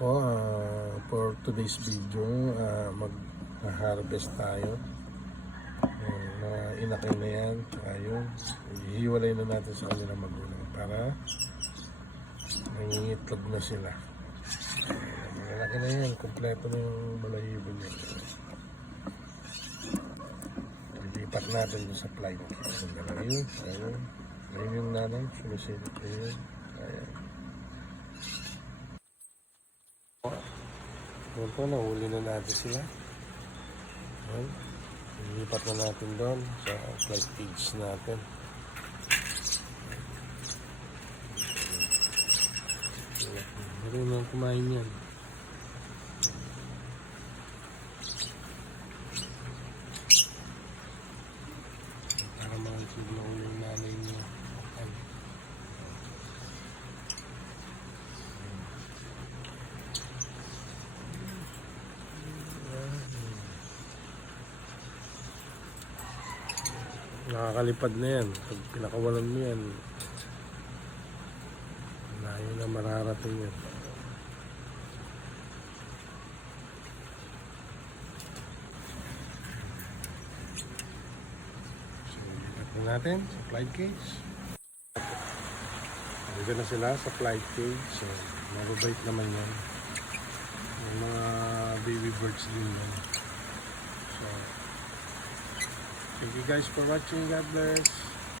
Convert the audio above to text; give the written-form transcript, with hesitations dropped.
po, for today's video, mag-harvest tayo. Mga inakay na yan, ayun, ihiwalay na natin sa kanilang magulang para nangingitlog na sila. Malaki na yan, kompleto na yung balahibo niya. Ilipat natin yung supply. Ayun, ayun, ayun yung nanay, sumisilip, ayun, ayun. Doon po, nahuli na natin sila. Ayan. Ilipat na natin doon sa flight cage natin. Marunong kumain yan. Para makikig na ulo yung nanay niya. Nakakalipad na yan. Pag pinakawalan mo yan, layo na mararating yan. So, ikat na natin sa flight cage. Dito na sila sa flight cage. So, mababait naman yan. Yung mga baby birds din yan. So, thank you guys for watching. God bless.